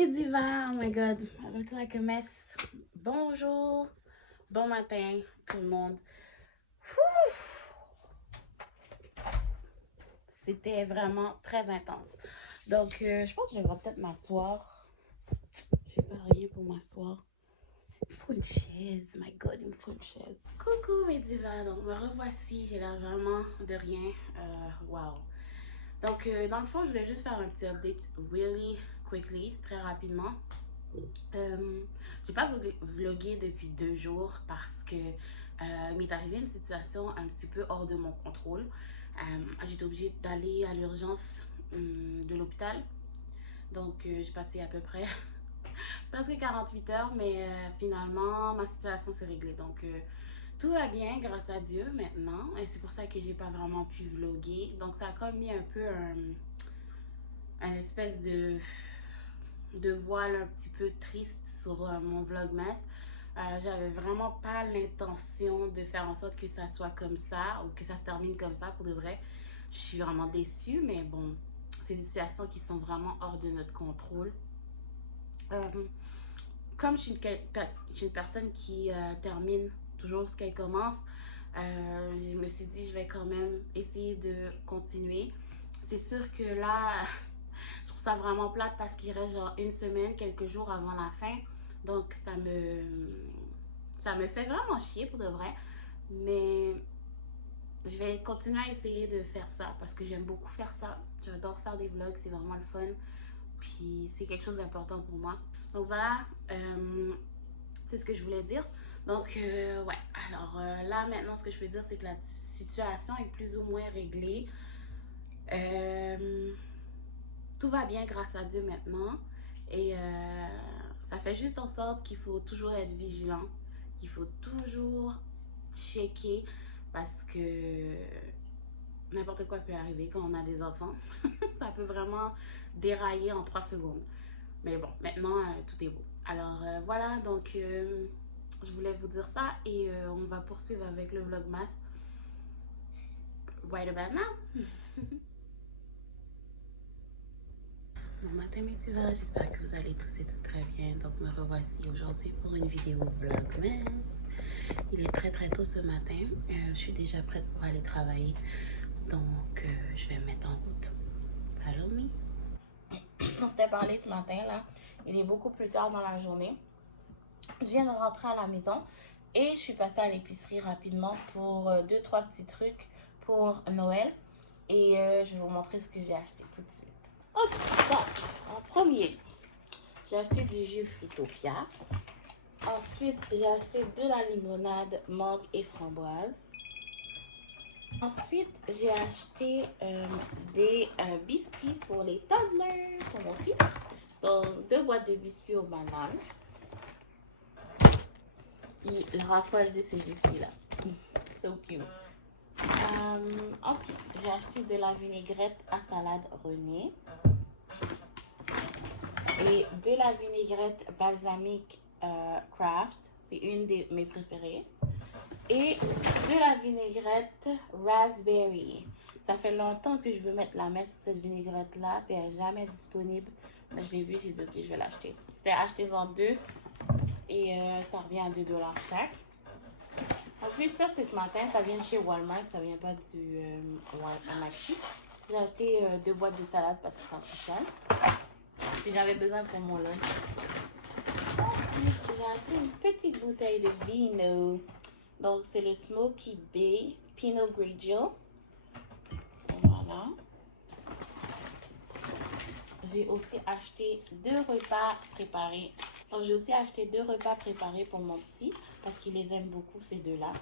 mes divas, oh my god, I look like a mess. Bonjour, bon matin tout le monde. C'était vraiment très intense. Donc, je pense que je devrais peut-être m'asseoir. J'ai pas rien pour m'asseoir. Il faut une chaise, my god, il me faut une chaise. Coucou mes divas, donc me revoici, j'ai l'air vraiment de rien. Wow. Donc, dans le fond, je voulais juste faire un petit update really quickly, très rapidement. J'ai pas vlogué depuis 2 jours parce que m'est arrivé une situation un petit peu hors de mon contrôle. J'étais obligée d'aller à l'urgence de l'hôpital. Donc, j'ai passé à peu près presque 48 heures, mais finalement, ma situation s'est réglée. Donc, tout va bien, grâce à Dieu, maintenant. Et c'est pour ça que j'ai pas vraiment pu vlogger. Donc, ça a comme mis un peu un espèce de voile un petit peu triste sur mon vlogmas. J'avais vraiment pas l'intention de faire en sorte que ça soit comme ça ou que ça se termine comme ça pour de vrai. Je suis vraiment déçue, mais bon, c'est des situations qui sont vraiment hors de notre contrôle. Comme je suis une personne qui termine toujours ce qu'elle commence, je me suis dit je vais quand même essayer de continuer. C'est sûr que là, je trouve ça vraiment plate parce qu'il reste genre une semaine, quelques jours avant la fin. Donc ça me fait vraiment chier pour de vrai. Mais je vais continuer à essayer de faire ça parce que j'aime beaucoup faire ça. J'adore faire des vlogs, c'est vraiment le fun. Puis c'est quelque chose d'important pour moi. Donc voilà, c'est ce que je voulais dire. Donc ouais, alors là maintenant ce que je peux dire c'est que la situation est plus ou moins réglée. Tout va bien grâce à Dieu maintenant. Et ça fait juste en sorte qu'il faut toujours être vigilant, qu'il faut toujours checker parce que n'importe quoi peut arriver quand on a des enfants. Ça peut vraiment dérailler en 3 secondes. Mais bon, maintenant, tout est beau. Alors voilà, donc je voulais vous dire ça et on va poursuivre avec le vlogmas right about now. Bon matin mes petits verres, j'espère que vous allez tous et toutes très bien. Donc me revoici aujourd'hui pour une vidéo vlogmas. Il est très tôt ce matin. Je suis déjà prête pour aller travailler. Donc je vais me mettre en route. Follow me. On s'était parlé ce matin là. Il est beaucoup plus tard dans la journée. Je viens de rentrer à la maison et je suis passée à l'épicerie rapidement pour 2-3 petits trucs pour Noël. Et je vais vous montrer ce que j'ai acheté tout de suite. Ok, donc, en premier, j'ai acheté du jus Fruitopia. Ensuite, j'ai acheté de la limonade mangue et framboise. Ensuite, j'ai acheté des biscuits pour les toddlers, pour mon fils. Donc, 2 boîtes de biscuits aux bananes. Il raffole de ces biscuits-là. So cute. Ensuite, j'ai acheté de la vinaigrette à salade René. Et de la vinaigrette balsamique Kraft. C'est une de mes préférées. Et de la vinaigrette raspberry. Ça fait longtemps que je veux mettre la main sur cette vinaigrette-là, puis elle n'est jamais disponible. Là, je l'ai vue, j'ai dit ok, je vais l'acheter. C'était acheté en 2 et ça revient à 2 $ chaque. Ensuite, ça c'est ce matin, ça vient de chez Walmart, ça vient pas du Maxi. J'ai acheté 2 boîtes de salade parce que c'est en spécial. Puis j'avais besoin pour mon lunch. Ensuite, j'ai acheté une petite bouteille de vino. Donc, c'est le Smoky Bay Pinot Grigio. Voilà. J'ai aussi acheté 2 repas préparés. Donc, j'ai aussi acheté 2 repas préparés pour mon petit parce qu'il les aime beaucoup, ces deux-là.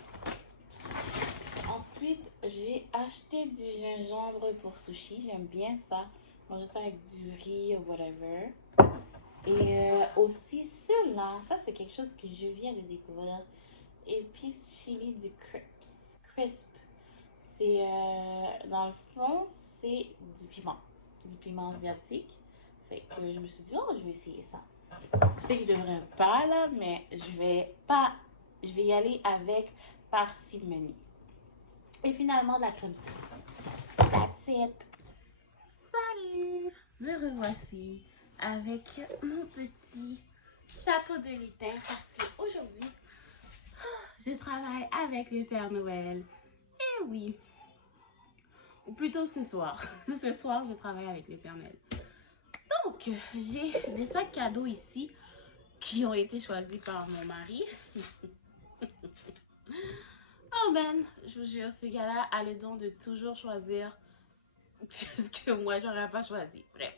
Ensuite, j'ai acheté du gingembre pour sushi. J'aime bien ça. Manger ça avec du riz ou whatever. Et aussi cela, ça c'est quelque chose que je viens de découvrir. Épices chili du crisp. C'est dans le fond, c'est du piment asiatique. Fait que je me suis dit, oh, je vais essayer ça. Je sais que je devrais pas là, mais je vais y aller avec parcimonie. Et finalement, de la crème sucrée. That's it. Salut, me revoici. avec mon petit chapeau de lutin parce qu'aujourd'hui, je travaille avec le Père Noël. Eh oui. Ou plutôt ce soir. Ce soir, je travaille avec le Père Noël. Donc, j'ai des sacs cadeaux ici qui ont été choisis par mon mari. Oh man, je vous jure, ce gars-là a le don de toujours choisir ce que moi, j'aurais pas choisi. Bref.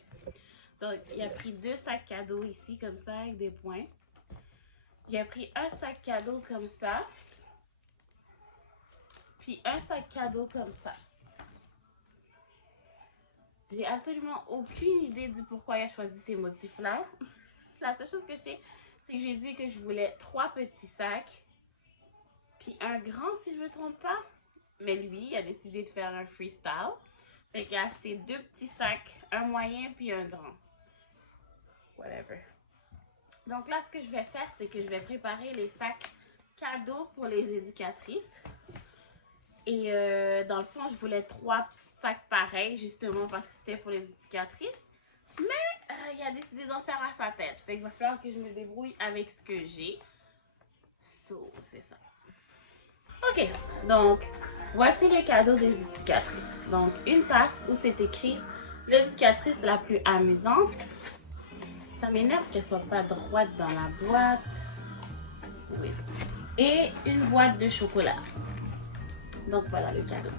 Donc, il a pris 2 sacs cadeaux ici, comme ça, avec des points. Il a pris un sac cadeau comme ça. Puis un sac cadeau comme ça. J'ai absolument aucune idée du pourquoi il a choisi ces motifs-là. La seule chose que je sais, c'est que j'ai dit que je voulais 3 petits sacs. Puis un grand, si je me trompe pas. Mais lui, il a décidé de faire un freestyle. Fait qu'il a acheté 2 petits sacs, un moyen puis un grand. Whatever. Donc là, ce que je vais faire, c'est que je vais préparer les sacs cadeaux pour les éducatrices. Et dans le fond, je voulais 3 sacs pareils, justement parce que c'était pour les éducatrices. Mais il a décidé d'en faire à sa tête. Fait qu'il va falloir que je me débrouille avec ce que j'ai. So, c'est ça. Ok, donc voici le cadeau des éducatrices. Donc une tasse où c'est écrit l'éducatrice la plus amusante. Ça m'énerve qu'elle soit pas droite dans la boîte. Oui. Et une boîte de chocolat. Donc voilà le cadeau.